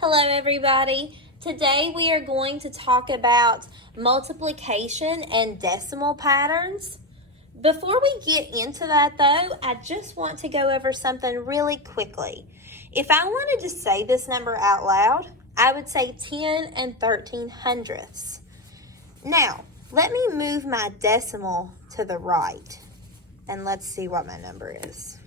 Hello everybody. Today we are going to talk about multiplication and decimal patterns. Before we get into that though, I just want to go over something really quickly. If I wanted to say this number out loud, I would say 10 and 13/100ths. Now, let me move my decimal to the right and let's see what my number is.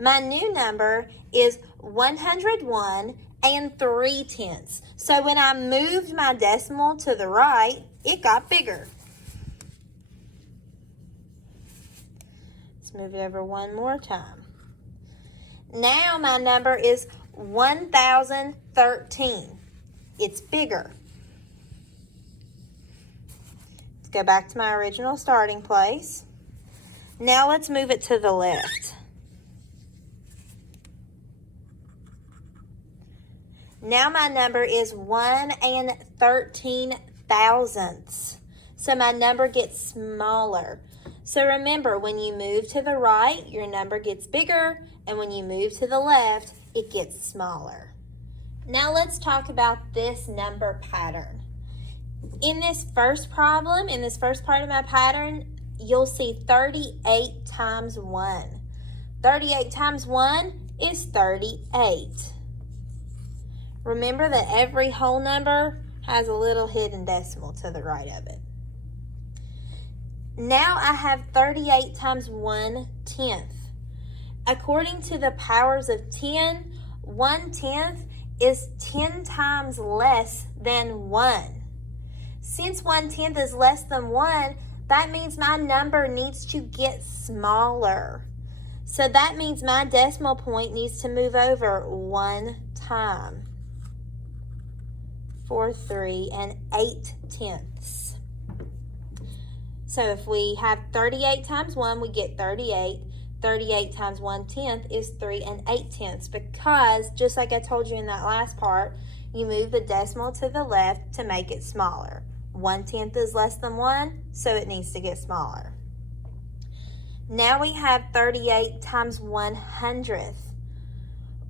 My new number is 101 and 3/10. So when I moved my decimal to the right, it got bigger. Let's move it over one more time. Now my number is 1013. It's bigger. Let's go back to my original starting place. Now let's move it to the left. Now my number is 1 and 13/1000ths. So my number gets smaller. So remember, when you move to the right, your number gets bigger, and when you move to the left, it gets smaller. Now let's talk about this number pattern. In this first problem, in this first part of my pattern, you'll see 38 times 1. 38 times 1 is 38. Remember that every whole number has a little hidden decimal to the right of it. Now I have 38 times 1/10. According to the powers of 10, 1/10 is 10 times less than 1. Since 1/10 is less than 1, that means my number needs to get smaller. So that means my decimal point needs to move over one time. For 3 8/10. So if we have 38 times 1, we get 38. 38 times 1/10 is 3 8/10, because just like I told you in that last part, you move the decimal to the left to make it smaller. 1/10 is less than 1, so it needs to get smaller. Now we have 38 times 100th.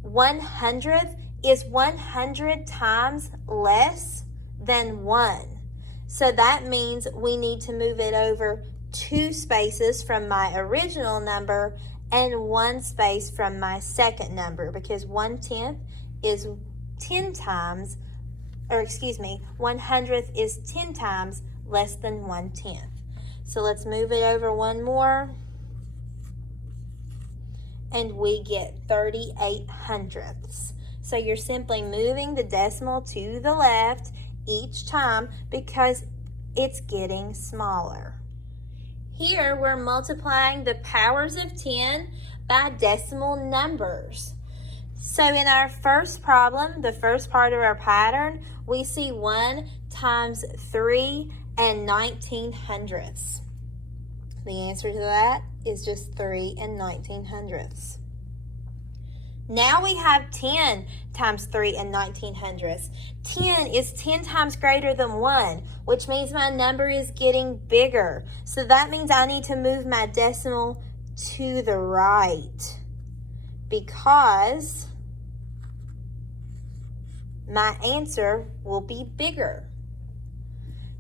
100th is 100 times less than 1. So that means we need to move it over 2 spaces from my original number and 1 space from my second number, because 1/10 is 10 times, 100th is 10 times less than 1/10. So let's move it over one more, and we get 38/100ths. So you're simply moving the decimal to the left each time because it's getting smaller. Here we're multiplying the powers of 10 by decimal numbers. So in our first problem, the first part of our pattern, we see 1 times 3 19/100ths. The answer to that is just 3 19/100ths. Now we have 10 times 3 19/100ths. 10 is 10 times greater than 1, which means my number is getting bigger. So that means I need to move my decimal to the right, because my answer will be bigger.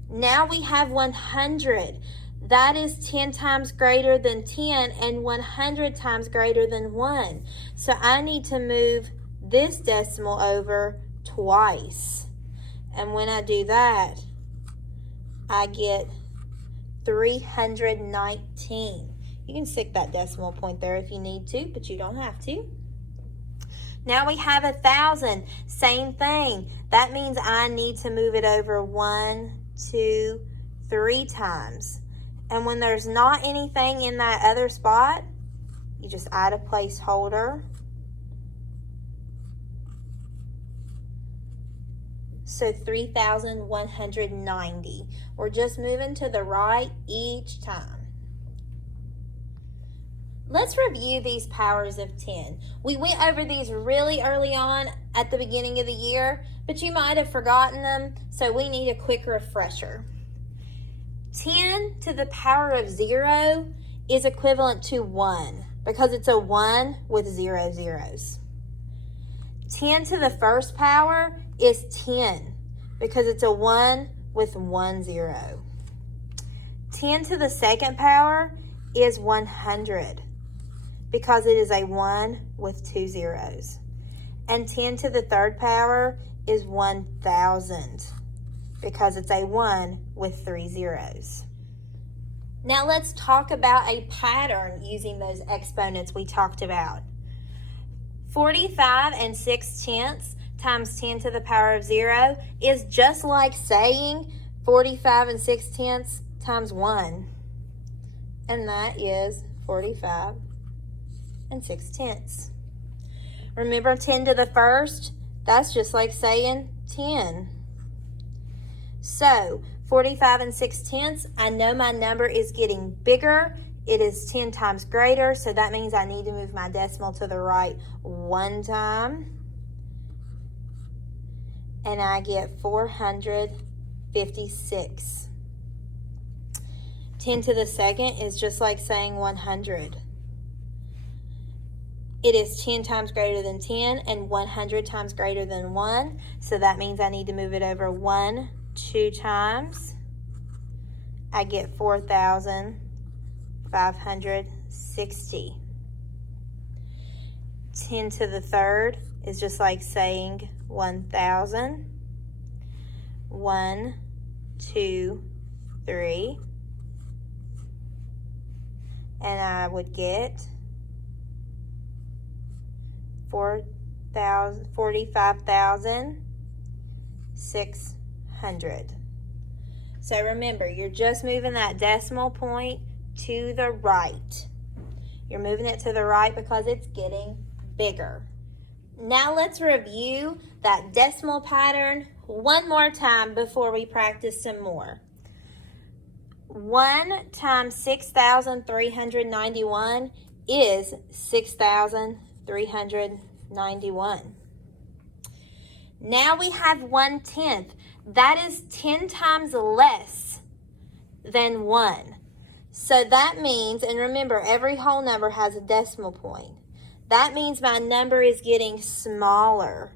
Now we have 100. That is 10 times greater than 10 and 100 times greater than 1. So I need to move this decimal over twice. And when I do that, I get 319. You can stick that decimal point there if you need to, but you don't have to. Now we have 1,000. Same thing. That means I need to move it over 1, 2, 3 times. And when there's not anything in that other spot, you just add a placeholder. So 3,190. We're just moving to the right each time. Let's review these powers of 10. We went over these really early on at the beginning of the year, but you might have forgotten them, so we need a quick refresher. 10 to the power of 0 is equivalent to 1 because it's a 1 with 0 zeros. 10 to the first power is 10 because it's a 1 with 1 0. 10 to the second power is 100 because it is a 1 with 2 zeros. And 10 to the third power is 1,000 because it's a 1 with 3 zeros. Now let's talk about a pattern using those exponents we talked about. 45 and 6/10 times 10 to the power of 0 is just like saying 45 and 6/10 times 1. And that is 45 and 6/10. Remember 10 to the first? That's just like saying 10. So 45 and 6/10, I know my number is getting bigger. It is 10 times greater, so that means I need to move my decimal to the right 1 time. And I get 456. 10 to the second is just like saying 100. It is 10 times greater than 10 and 100 times greater than 1. So that means I need to move it over 2 times. I get 4,560. 10 to the third is just like saying 1,000. 1, 2, 3. And I would get 45,600. So remember, you're just moving that decimal point to the right. You're moving it to the right because it's getting bigger. Now let's review that decimal pattern one more time before we practice some more. 1 times 6,391 is 6,391. Now we have 1/10. That is 10 times less than 1. So that means, and remember, every whole number has a decimal point. That means my number is getting smaller.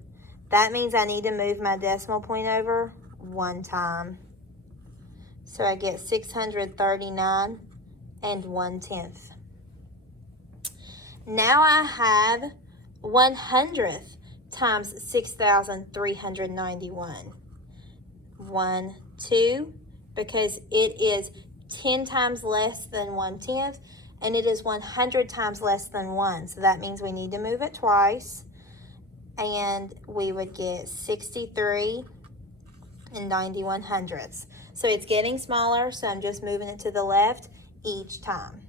That means I need to move my decimal point over 1 time. So I get 639 and 1/10. Now I have 100th times 6,391. 1, 2, because it is 10 times less than 1/10, and it is 100 times less than 1. So that means we need to move it twice, and we would get 63 and 91 hundredths. So it's getting smaller, so I'm just moving it to the left each time.